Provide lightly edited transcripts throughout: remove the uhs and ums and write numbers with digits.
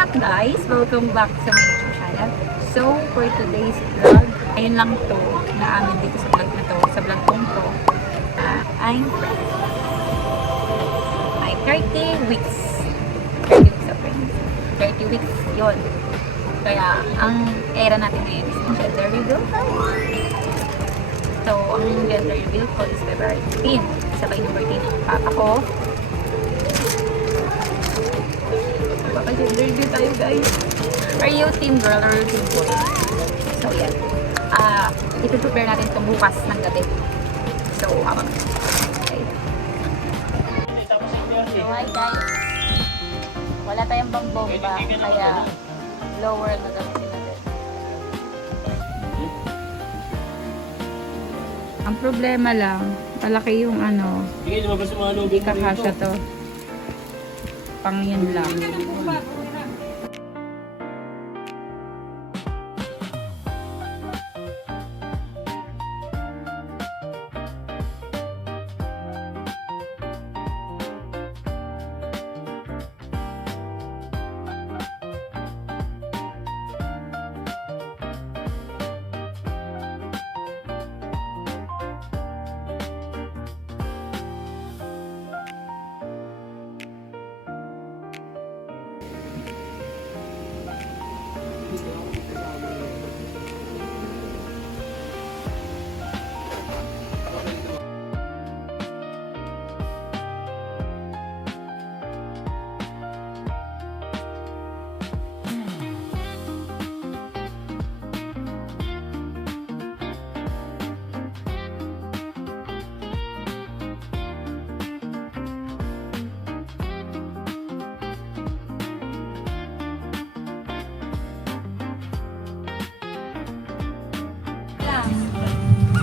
up guys? Welcome back sa my YouTube channel. So, for today's vlog, ayun lang to na amin dito sa vlog na to, sa vlog kong to. I'm 30 weeks. 30 weeks of pregnancy. 30 weeks yun. Kaya, ang era natin ngayon is gender reveal time. So, ang gender reveal ko is February 15. Sabay ng birthday ng papa ko. Baka gender reveal tayo guys. Are you team girl or team boy? So, yan. Ipiprepare natin ito bukas ng gabi. So, abang. Okay. So, hi guys. Wala tayong bambomba, kaya lower na gamitin natin. Ang problema lang, malaki yung ano, hindi kakasya to. Pang yun lang.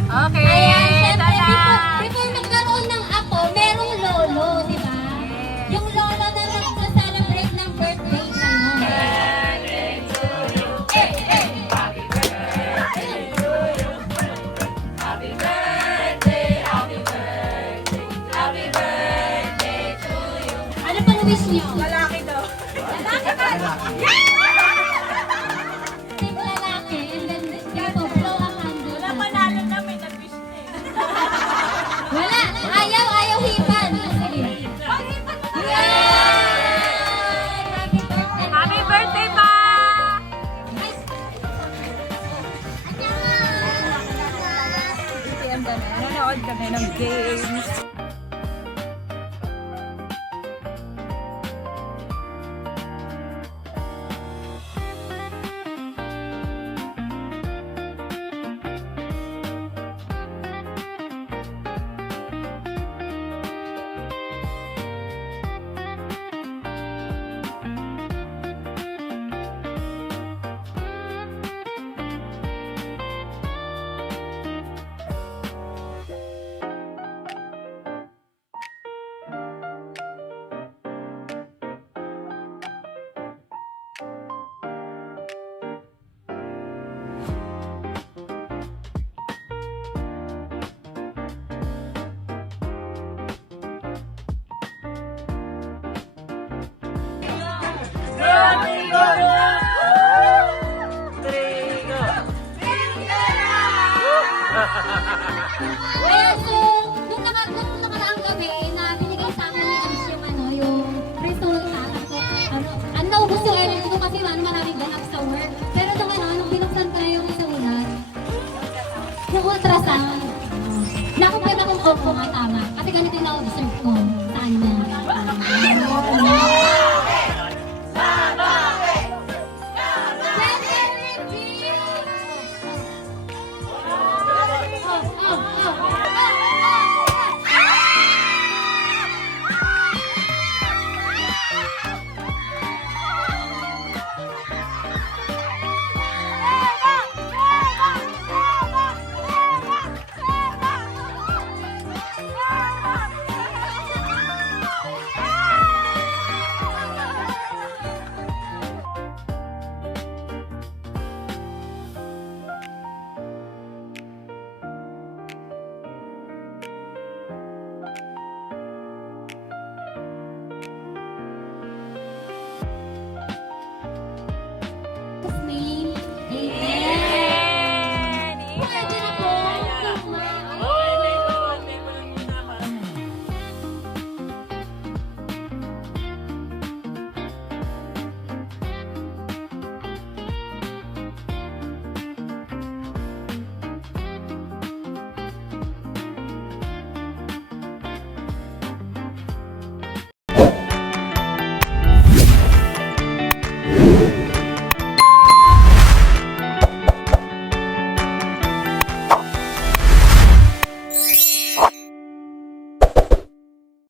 Okay! Ayan, syempre, before magkaroon ng apo, merong lolo, di ba? Yung lolo na nagsa-celebrate ng birthday ngayon. Ano pang wish niyo? Lalaki daw. Lalaki ba? Team lalaki, and then dito, blow a candle. Wala panalo na may nag-wish na eh. Wala! Ayaw hipan! Sige. Yay! Happy birthday! Happy birthday pa! Nanonood kami ng games. Well, so, nung nakaraang gabi na binigay sa akin ni Ams yung resulta, ang naugustuhan ko kasi maraming ganap sa work. Pero nung binuksan ko na yung resulta, yung ultrasound, nakumpirma kung opo nga tama. Kasi ganito yung na-observe ko.